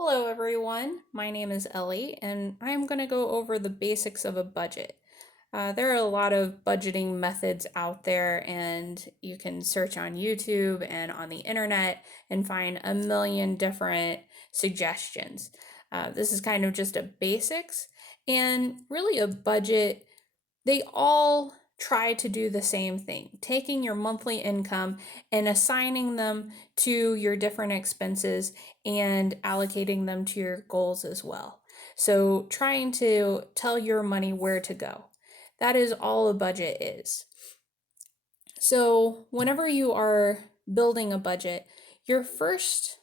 Hello everyone, my name is Ellie and I'm going to go over the basics of a budget. There are a lot of budgeting methods out there and you can search on YouTube and on the internet and find a million different suggestions. This is kind of just a basics and really a budget. They all try to do the same thing, taking your monthly income and assigning them to your different expenses and allocating them to your goals as well. So, trying to tell your money where to go. That is all a budget is. So, whenever you are building a budget, your first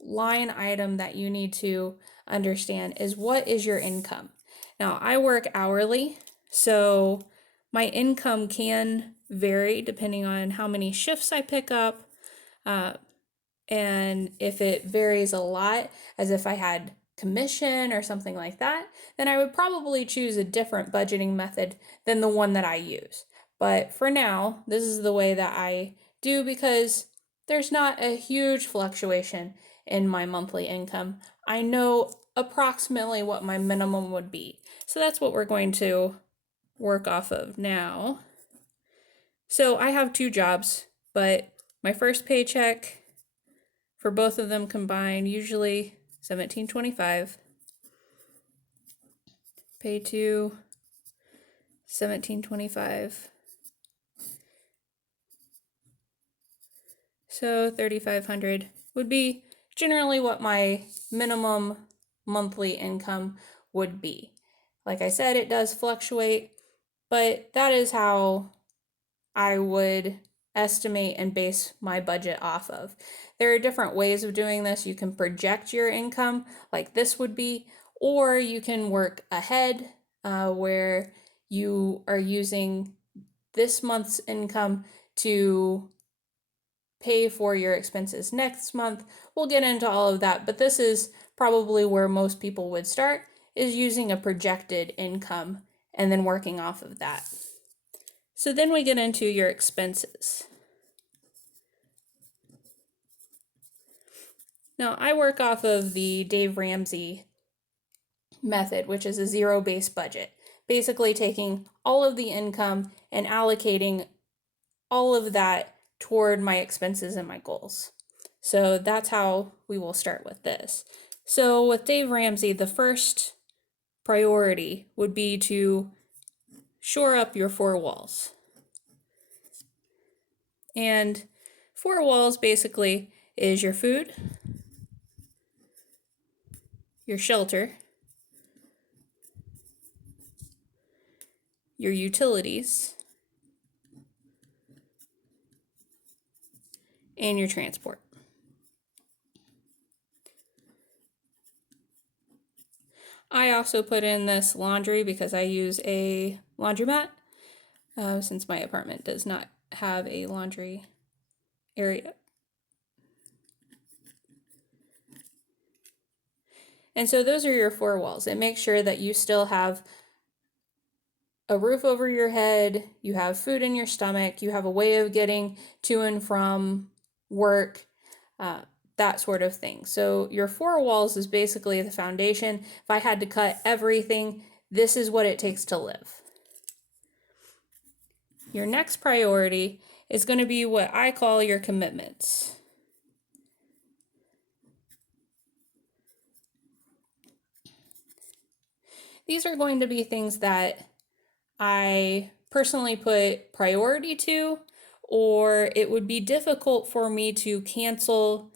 line item that you need to understand is what is your income. Now, I work hourly, so my income can vary depending on how many shifts I pick up. And if it varies a lot, as if I had commission or something like that, then I would probably choose a different budgeting method than the one that I use. But for now, this is the way that I do because there's not a huge fluctuation in my monthly income. I know approximately what my minimum would be. So that's what we're going to work off of now. So I have two jobs, but my first paycheck for both of them combined usually $17.25. Pay to $17.25. So $3,500 would be generally what my minimum monthly income would be. Like I said, it does fluctuate, but that is how I would estimate and base my budget off of. There are different ways of doing this. You can project your income like this would be, or you can work ahead where you are using this month's income to pay for your expenses next month. We'll get into all of that, but this is probably where most people would start, is using a projected income and then working off of that. So then we get into your expenses. Now, I work off of the Dave Ramsey method, which is a zero-based budget, basically taking all of the income and allocating all of that toward my expenses and my goals. So that's how we will start with this. So with Dave Ramsey, the first priority would be to shore up your four walls. And four walls basically is your food, your shelter, your utilities, and your transport. I also put in this laundry because I use a laundromat since my apartment does not have a laundry area. And so those are your four walls. It makes sure that you still have a roof over your head, you have food in your stomach, you have a way of getting to and from work, that sort of thing. So your four walls is basically the foundation. If I had to cut everything, this is what it takes to live. Your next priority is going to be what I call your commitments. These are going to be things that I personally put priority to, or it would be difficult for me to cancel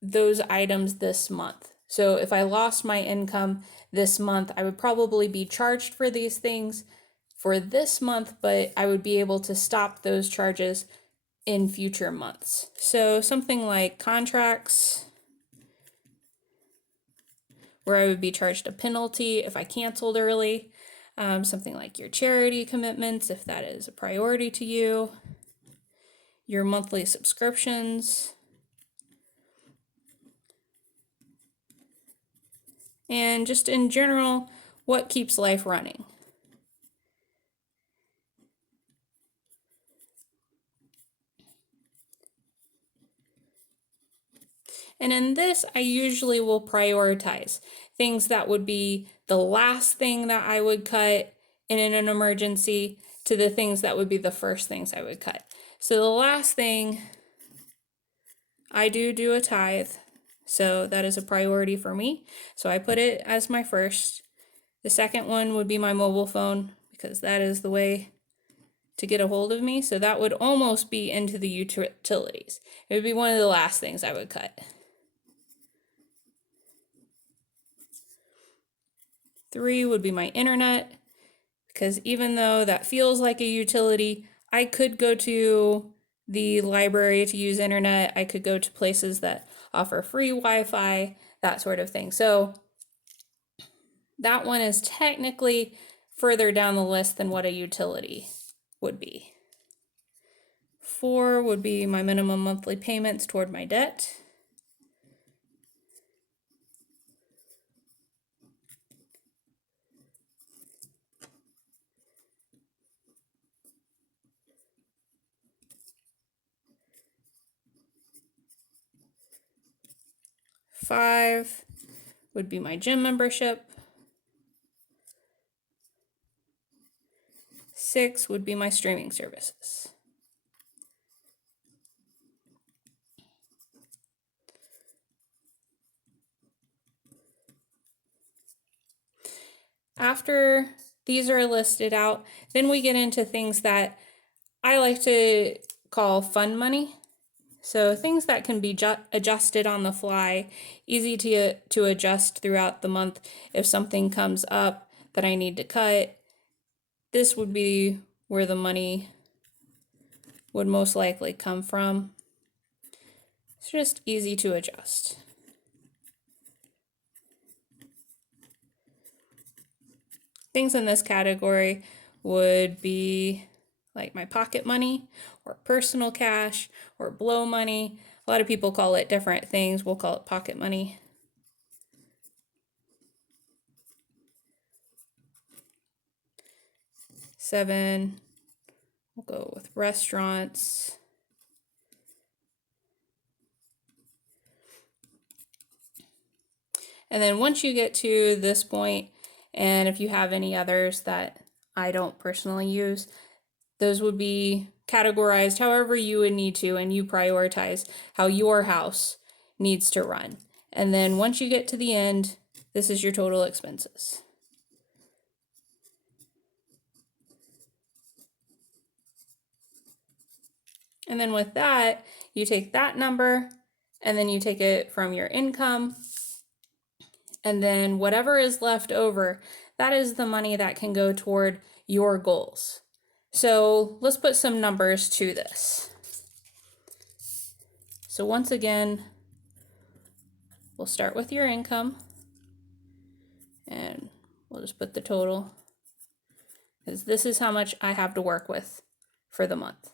those items this month. So if I lost my income this month, I would probably be charged for these things for this month, but I would be able to stop those charges in future months. So something like contracts, where I would be charged a penalty if I canceled early. Something like your charity commitments, if that is a priority to you. Your monthly subscriptions. And just in general, what keeps life running. And in this, I usually will prioritize things that would be the last thing that I would cut in an emergency to the things that would be the first things I would cut. So the last thing, I do a tithe, so that is a priority for me. So I put it as my first. The second one would be my mobile phone, because that is the way to get a hold of me. So that would almost be into the utilities. It would be one of the last things I would cut. 3 would be my internet, because even though that feels like a utility, I could go to the library to use internet. I could go to places that offer free Wi-Fi, that sort of thing. So that one is technically further down the list than what a utility would be. 4 would be my minimum monthly payments toward my debt. 5 would be my gym membership. 6 would be my streaming services. After these are listed out, then we get into things that I like to call fun money. So things that can be adjusted on the fly, easy to adjust throughout the month if something comes up that I need to cut. This would be where the money would most likely come from. It's just easy to adjust. Things in this category would be like my pocket money or personal cash or blow money. A lot of people call it different things. We'll call it pocket money. 7, we'll go with restaurants. And then once you get to this point, and if you have any others that I don't personally use, those would be categorized however you would need to, and you prioritize how your house needs to run. And then once you get to the end, this is your total expenses. And then with that, you take that number and then you take it from your income. And then whatever is left over, that is the money that can go toward your goals. So let's put some numbers to this. So once again, we'll start with your income and we'll just put the total, because this is how much I have to work with for the month.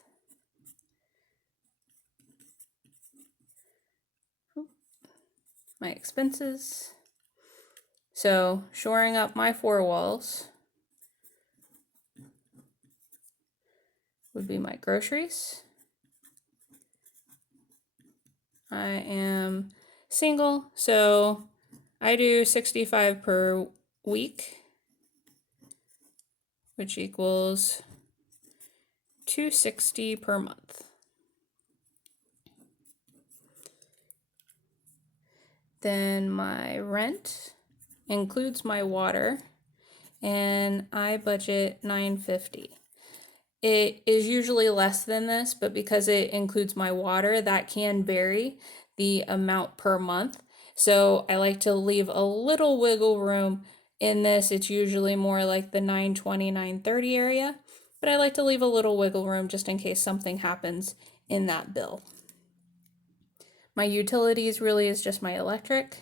My expenses. So shoring up my 4 walls would be my groceries. I am single, so I do $65 per week, which equals $260 per month. Then my rent includes my water, and I budget $950. It is usually less than this, but because it includes my water, that can vary the amount per month. So I like to leave a little wiggle room in this. It's usually more like the $920, $930 area, but I like to leave a little wiggle room just in case something happens in that bill. My utilities really is just my electric.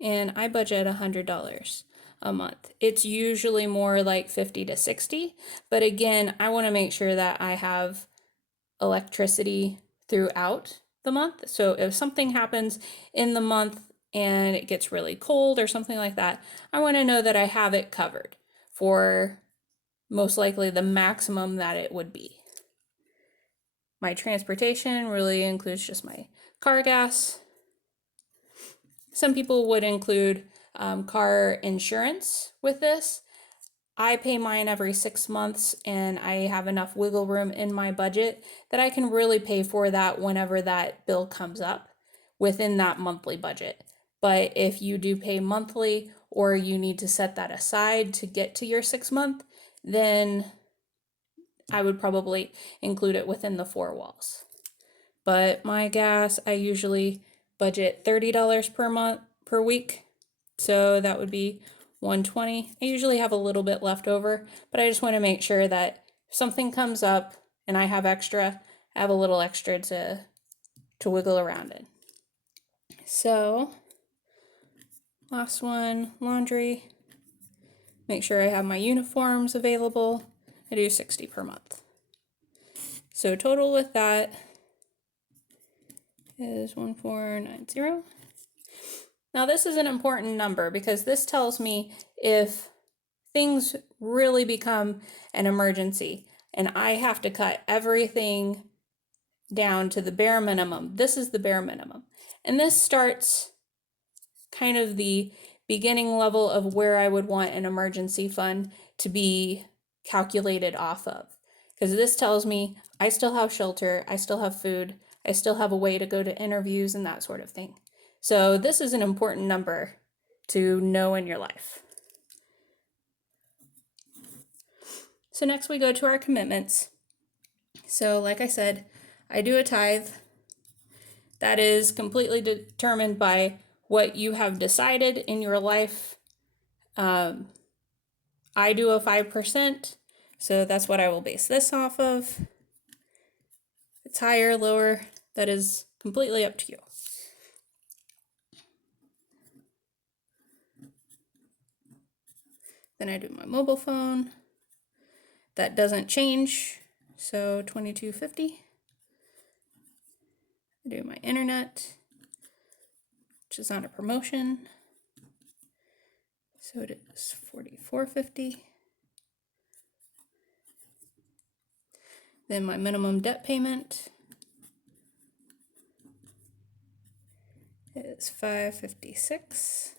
And I budget $100 a month. It's usually more like 50 to 60, but again, I want to make sure that I have electricity throughout the month. So if something happens in the month and it gets really cold or something like that, I want to know that I have it covered for most likely the maximum that it would be. My transportation really includes just my car gas. Some people would include car insurance with this. I pay mine every 6 months, and I have enough wiggle room in my budget that I can really pay for that whenever that bill comes up within that monthly budget. But if you do pay monthly, or you need to set that aside to get to your 6 month, then I would probably include it within the four walls. But my gas, I usually budget $30 per week. So that would be $120. I usually have a little bit left over, but I just want to make sure that if something comes up and I have extra, I have a little extra to wiggle around in. So last one, laundry. Make sure I have my uniforms available. I do $60 per month. So total with that is 1490. Now this is an important number because this tells me if things really become an emergency and I have to cut everything down to the bare minimum. This is the bare minimum. And this starts kind of the beginning level of where I would want an emergency fund to be calculated off of. Because this tells me I still have shelter, I still have food, I still have a way to go to interviews and that sort of thing. So this is an important number to know in your life. So next we go to our commitments. So like I said, I do a tithe. That is completely determined by what you have decided in your life. I do a 5%, so that's what I will base this off of. If it's higher, lower, that is completely up to you. Then I do my mobile phone. That doesn't change, so $22.50. I do my internet, which is on a promotion, so it is $44.50. Then my minimum debt payment is $556.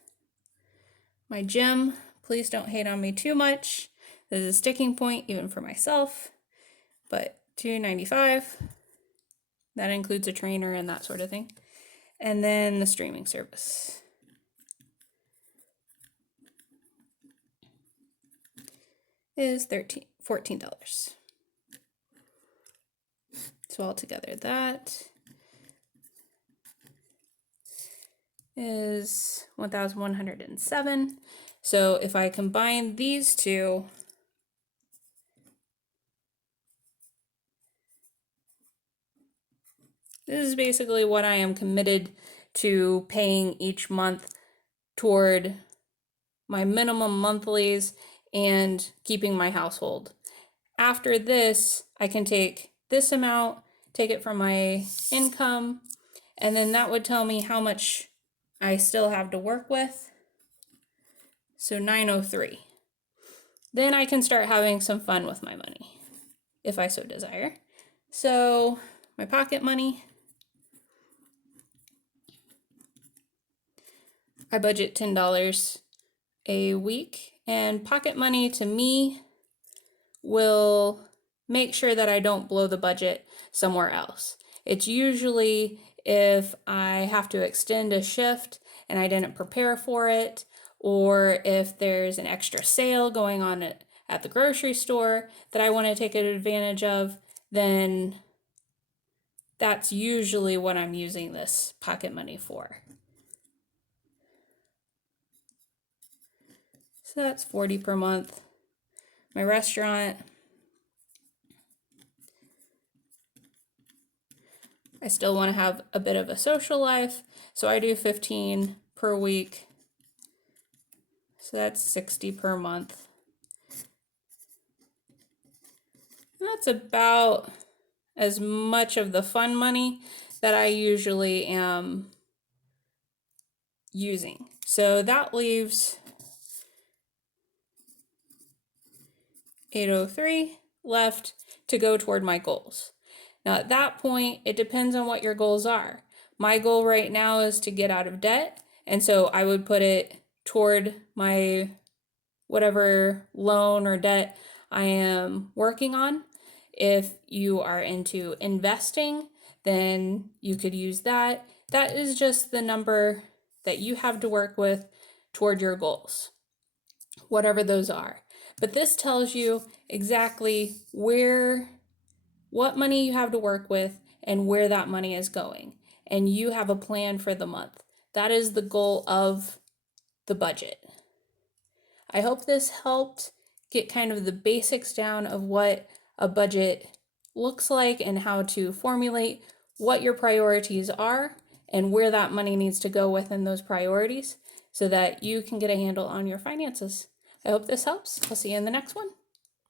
My gym, please don't hate on me too much. This is a sticking point even for myself, but $295. That includes a trainer and that sort of thing. And then the streaming service is $14. So altogether that is $1,107. So if I combine these two, this is basically what I am committed to paying each month toward my minimum monthlies and keeping my household. After this, I can take this amount, take it from my income, and then that would tell me how much I still have to work with. So $903. Then I can start having some fun with my money, if I so desire. So my pocket money, I budget $10 a week, and pocket money to me will make sure that I don't blow the budget somewhere else. It's usually if I have to extend a shift and I didn't prepare for it, or if there's an extra sale going on at the grocery store that I want to take advantage of, then that's usually what I'm using this pocket money for. So that's $40 per month. My restaurant, I still want to have a bit of a social life, so I do $15 per week. So that's $60 per month. And that's about as much of the fun money that I usually am using. So that leaves $803 left to go toward my goals. Now, at that point, it depends on what your goals are. My goal right now is to get out of debt, and so I would put it toward my whatever loan or debt I am working on. If you are into investing, then you could use that. That is just the number that you have to work with toward your goals, whatever those are. But this tells you exactly what money you have to work with and where that money is going. And you have a plan for the month. That is the goal of the budget. I hope this helped get kind of the basics down of what a budget looks like and how to formulate what your priorities are and where that money needs to go within those priorities so that you can get a handle on your finances. I hope this helps. I'll see you in the next one.